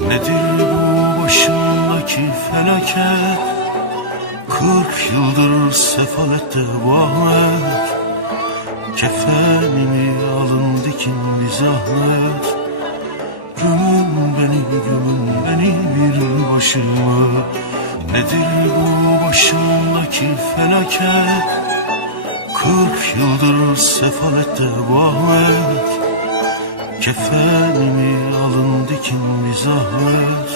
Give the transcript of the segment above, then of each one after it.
Nedir bu başımdaki felaket? Kırk yıldır sefalette bu Ahmet. Kefenimi alın dikin bir zahmet. Gömün beni gömün beni bir başıma. Nedir bu başımdaki felaket? Kırk yıldır sefalette bu Ahmet Kefenimi alın dikin bir zahmet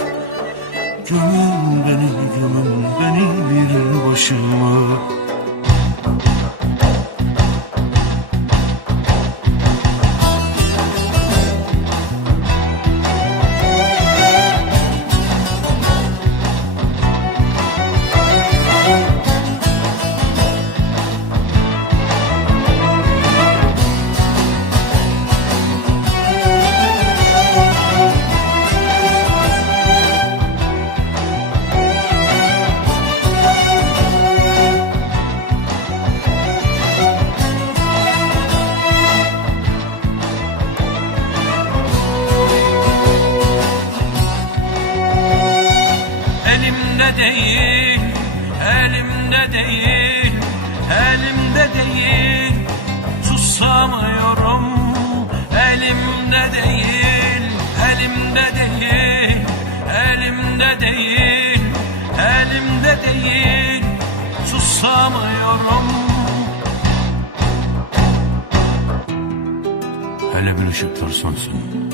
Elimde değil, elimde değil, elimde değil. Susamıyorum Elimde değil, elimde değil, elimde değil, elimde değil. Susamıyorum. Hele bir ışıklar sönsün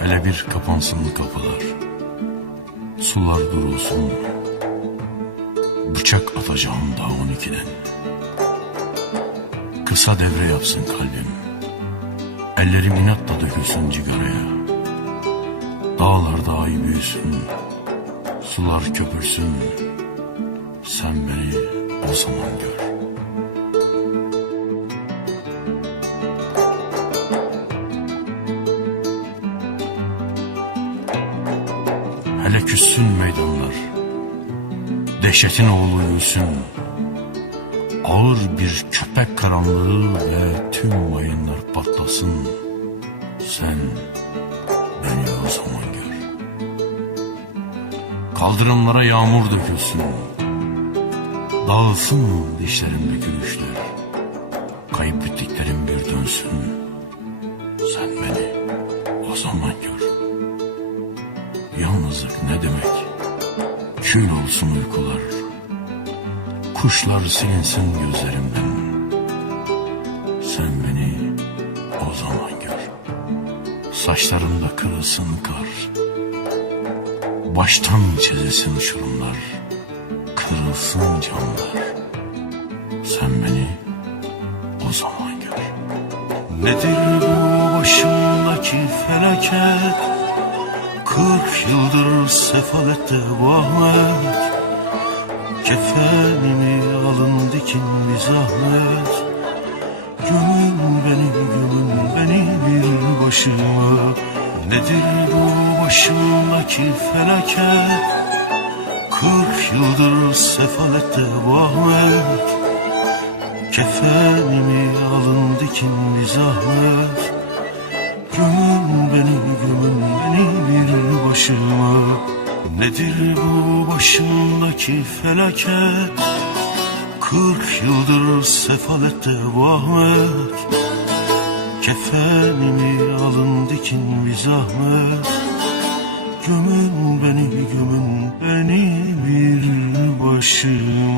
Hele bir kapansın kapılar Sular durulsun. Bıçak atacağım dağın ikiden Kısa devre yapsın kalbim. Ellerim inatla dökülsün cigaraya. Dağlar dahi büyüsün. Sular köpürsün. Sen beni o zaman gör Hele küssün meydanlar. Dehşetin oğlu yürüsün Ağır bir köpek karanlığı ve tüm mayınlar patlasın. Sen beni o zaman gör. Kaldırımlara yağmur dökülsün. Dağılsın dişlerimdeki gülüşler. Kayıp bittiklerim bir dönsün. Sen beni o zaman gör Yalnızlık ne demek? Kül olsun uykular. Kuşlar silinsin gözlerimden. Sen beni o zaman gör. Saçlarımda kırılsın kar. Baştan çizilsin uçurumlar. Kırılsın camlar. Sen beni o zaman gör. Nedir bu başımdaki felaket? Kırk yıldır sefalette bu Ahmet. Kefenimi alın dikin bir zahmet. Gömün beni gömün beni bir başıma. Nedir bu başımdaki felaket? Kırk yıldır sefalette bu Ahmet. Kefenimi alın dikin bir zahmet Gömün beni gömün beni bir başıma. Nedir bu başımdaki felaket? Kırk yıldır sefalette bu Ahmet. Kefenimi alın dikin bir zahmet. Gömün beni gömün beni bir başıma